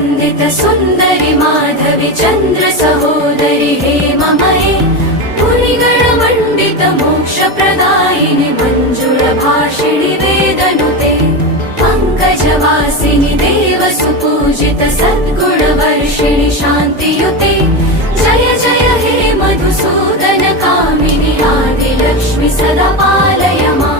वन्दित सुन्दरि माधवि चन्द्र सहोदरि हेममये मुनिगणमण्डित मोक्षप्रदायिनि मञ्जुळभाषिणि वेदनुते पङ्कजवासिनि देव सुपूजित सद्गुणवर्षिणि शान्तियुते जय जय हे मधुसूदन कामिनि आदिलक्ष्मि सदा पालय माम्।